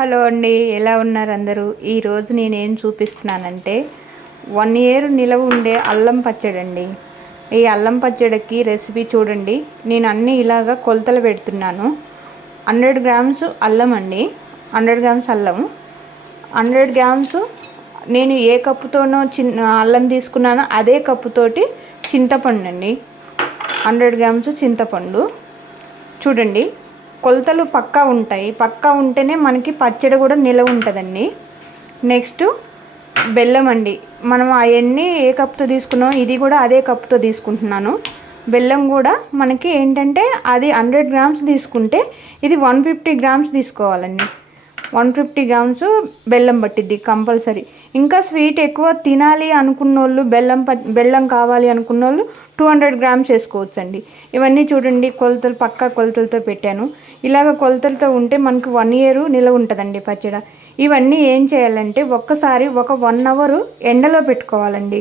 Hello అండి, ఎలా ఉన్నారు అందరూ? ఈరోజు నేనేం చూపిస్తున్నానంటే 1 ఇయర్ నిలవ ఉండే అల్లం పచ్చడి అండి. ఈ అల్లం పచ్చడికి రెసిపీ చూడండి. నేను అన్నీ ఇలాగా కొలతలు పెడుతున్నాను. 100 గ్రామ్స్ అల్లం అండి, 100 గ్రామ్స్ అల్లం, 100 గ్రామ్స్ నేను ఏ కప్పుతోనో అల్లం తీసుకున్నానో అదే కప్పుతోటి చింతపండు అండి, 100 గ్రామ్స్ చింతపండు. చూడండి, కొలతలు పక్కా ఉంటాయి. పక్కా ఉంటేనే మనకి పచ్చడి కూడా నిలవ ఉంటుందండి. నెక్స్ట్ బెల్లం అండి. మనం అవన్నీ ఏ కప్తో తీసుకున్నామో ఇది కూడా అదే కప్తో తీసుకుంటున్నాను. బెల్లం కూడా మనకి ఏంటంటే అది 100 గ్రామ్స్ తీసుకుంటే ఇది 150 గ్రామ్స్ తీసుకోవాలండి. 150 గ్రామ్స్ బెల్లం పట్టిద్ది కంపల్సరీ. ఇంకా స్వీట్ ఎక్కువ తినాలి అనుకున్నోళ్ళు, బెల్లం కావాలి అనుకున్నోళ్ళు 200 గ్రామ్స్ వేసుకోవచ్చండి. ఇవన్నీ చూడండి, కొలతలు పక్కా కొలతలతో పెట్టాను. ఇలాగ కొలతలతో ఉంటే మనకు 1 ఇయర్ నిలవ ఉంటుందండి పచ్చడి. ఇవన్నీ ఏం చేయాలంటే ఒక్కసారి ఒక 1 అవర్ ఎండలో పెట్టుకోవాలండి.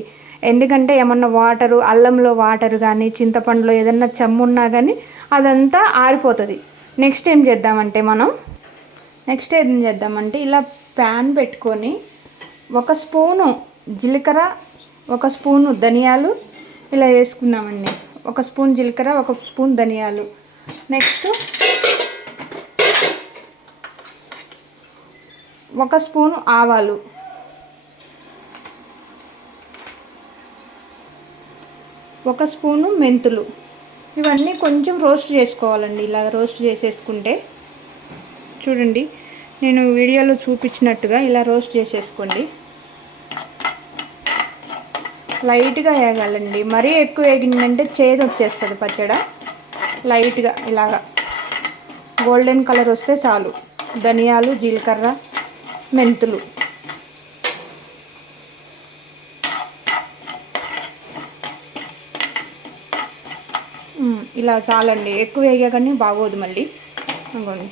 ఎందుకంటే ఏమన్నా వాటరు, అల్లంలో వాటర్ కానీ చింతపండులో ఏదన్నా చెమ్ము ఉన్నా కానీ అదంతా ఆరిపోతుంది. నెక్స్ట్ ఏం చేద్దామంటే ఇలా ప్యాన్ పెట్టుకొని 1 స్పూను జీలకర్ర, 1 స్పూను ధనియాలు ఇలా వేసుకుందామండి. 1 స్పూన్ జీలకర్ర, 1 స్పూన్ ధనియాలు. నెక్స్ట్ 1 స్పూను ఆవాలు, 1 స్పూను మెంతులు. ఇవన్నీ కొంచెం రోస్ట్ చేసుకోవాలండి. ఇలా రోస్ట్ చేసేసుకుంటే చూడండి, నేను వీడియోలో చూపించినట్టుగా ఇలా రోస్ట్ చేసేసుకోండి. లైట్గా వేగాలండి, మరీ ఎక్కువ వేగిందంటే చేదు వచ్చేస్తుంది పచ్చడి. లైట్గా ఇలాగా గోల్డెన్ కలర్ వస్తే చాలు. ధనియాలు, జీలకర్ర, మెంతులు ఇలా చాలండి. ఎక్కువ వేయగానే బాగోదు మళ్ళీ. అనుకోండి,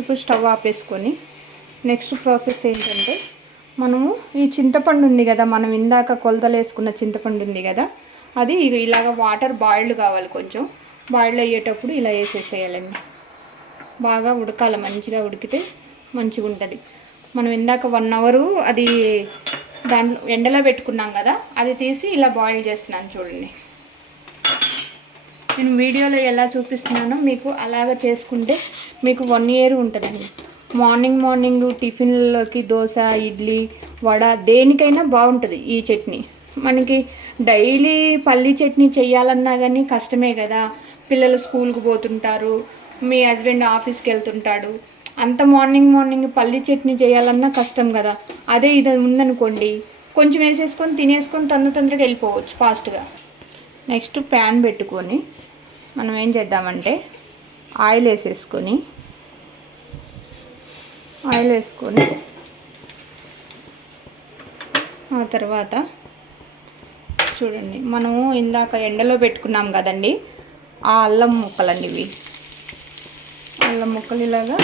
ఇప్పుడు స్టవ్ ఆపేసుకొని నెక్స్ట్ ప్రాసెస్ ఏంటంటే మనము ఈ చింతపండు ఉంది కదా, మనం ఇందాక కొలతలు వేసుకున్న చింతపండు ఉంది కదా, అది ఇలాగ వాటర్ బాయిల్డ్ కావాలి. కొంచెం బాయిల్డ్ అయ్యేటప్పుడు ఇలా వేసేసేయాలండి. బాగా ఉడకాలి, మంచిగా ఉడికితే మంచిగా ఉంటుంది. మనం ఇందాక 1 అవర్ అది దాంట్లో ఎండలో పెట్టుకున్నాం కదా, అది తీసి ఇలా బాయిల్ చేస్తున్నాను చూడండి. నేను వీడియోలో ఎలా చూపిస్తున్నానో మీకు అలాగ చేసుకుంటే మీకు 1 ఇయర్ ఉంటుందండి. మార్నింగ్ టిఫిన్లోకి దోశ, ఇడ్లీ, వడ దేనికైనా బాగుంటుంది ఈ చట్నీ. మనకి డైలీ పల్లీ చట్నీ చేయాలన్నా కానీ కష్టమే కదా. పిల్లలు స్కూల్కి పోతుంటారు, మీ హస్బెండ్ ఆఫీస్కి వెళ్తుంటాడు. అంత మార్నింగ్ పల్లీ చట్నీ చేయాలన్నా కష్టం కదా. అదే ఇది ఉందనుకోండి, కొంచెం వేసేసుకొని తినేసుకొని తొందరగా వెళ్ళిపోవచ్చు ఫాస్ట్గా. నెక్స్ట్ ప్యాన్ పెట్టుకొని మనం ఏం చేద్దామంటే ఆయిల్ వేసుకొని ఆ తర్వాత చూడండి, మనము ఇందాక ఎండలో పెట్టుకున్నాం కదండి ఆ అల్లం ముక్కలండి. ఇవి అల్లం ముక్కలు ఇలాగా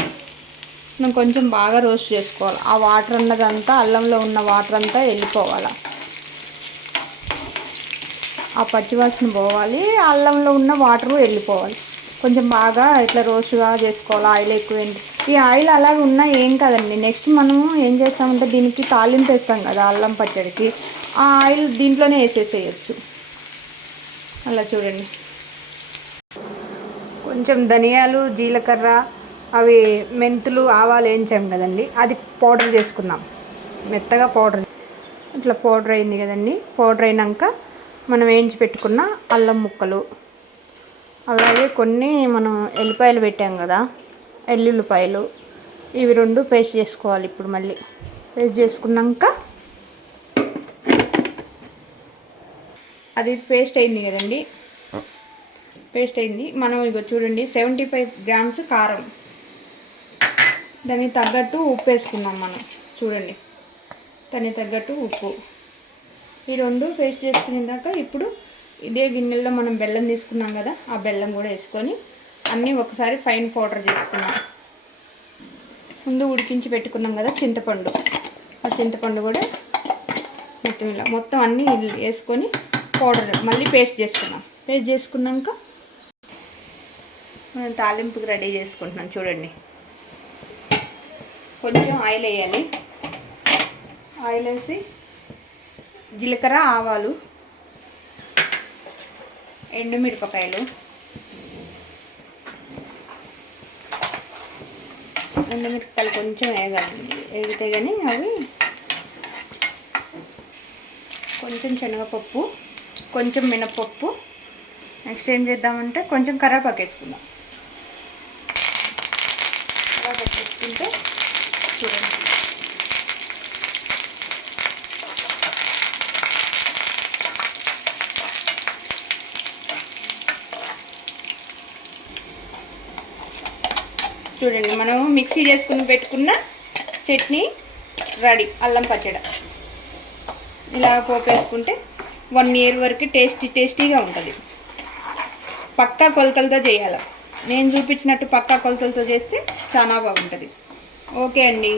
మనం కొంచెం బాగా రోస్ట్ చేసుకోవాలి. ఆ వాటర్ అన్నదంతా, అల్లంలో ఉన్న వాటర్ అంతా వెళ్ళిపోవాలి. ఆ పచ్చివాసన పోవాలి, అల్లంలో ఉన్న వాటర్ వెళ్ళిపోవాలి. కొంచెం బాగా ఇట్లా రోస్ట్గా చేసుకోవాలి. ఆయిల్ ఎక్కువ, ఈ ఆయిల్ అలాగే ఉన్నా ఏం కాదండి. నెక్స్ట్ మనము ఏం చేస్తామంటే దీనికి తాలింపు వేస్తాం కదా అల్లం పచ్చడికి, ఆ ఆయిల్ దీంట్లోనే వేసేసేయచ్చు. అలా చూడండి, కొంచెం ధనియాలు, జీలకర్ర, అవి మెంతులు, ఆవాలు వేయించాం కదండి, అది పౌడర్ చేసుకుందాం. మెత్తగా పౌడర్ ఇట్లా పౌడర్ అయింది కదండి. పౌడర్ అయినాక మనం వేయించి పెట్టుకున్న అల్లం ముక్కలు, అలాగే కొన్ని మనం ఎల్లిపాయలు పెట్టాం కదా, ఎల్లుల్లిపాయలు, ఇవి 2 పేస్ట్ చేసుకోవాలి. ఇప్పుడు మళ్ళీ పేస్ట్ చేసుకున్నాక అది పేస్ట్ అయింది కదండి. పేస్ట్ అయింది. మనం ఇగో చూడండి, 75 గ్రామ్స్ కారం, దానికి తగ్గట్టు ఉప్పు వేసుకున్నాం మనం. చూడండి, దానికి తగ్గట్టు ఉప్పు. ఈ 2 పేస్ట్ చేసుకునేదాకా ఇప్పుడు ఇదే గిన్నెల్లో మనం బెల్లం తీసుకున్నాం కదా, ఆ బెల్లం కూడా వేసుకొని అన్నీ ఒకసారి ఫైన్ పౌడర్ చేసుకున్నాం. ముందు ఉడికించి పెట్టుకున్నాం కదా చింతపండు, ఆ చింతపండు కూడా మొత్తం అన్నీ వేసుకొని పౌడర్ మళ్ళీ పేస్ట్ చేసుకున్నాం. పేస్ట్ చేసుకున్నాక మనం తాలింపుకి రెడీ చేసుకుంటున్నాం. చూడండి, కొంచెం ఆయిల్ వేయాలి. ఆయిల్ వేసి జీలకర్ర, ఆవాలు, ఎండుమిరపకాయలు, కొంచెం వేగాలి. వేగితే కానీ అవి కొంచెం శనగపప్పు, కొంచెం మినపప్పు, నెక్స్ట్ ఏం చేద్దామంటే కొంచెం కరివేపాకు వేసుకుందాం. కరివేపాకు వేసుకుంటే చూడండి చూడండి మనం మిక్సీ చేసుకుని పెట్టుకున్న చట్నీ రెడీ. అల్లం పచ్చడి ఇలా పోపు వేసుకుంటే 1 year వరకు టేస్టీగా ఉంటుంది. పక్కా కొలతలతో చేయాలి. నేను చూపించినట్టు పక్కా కొలతలతో చేస్తే చాలా బాగుంటుంది. ఓకే అండి.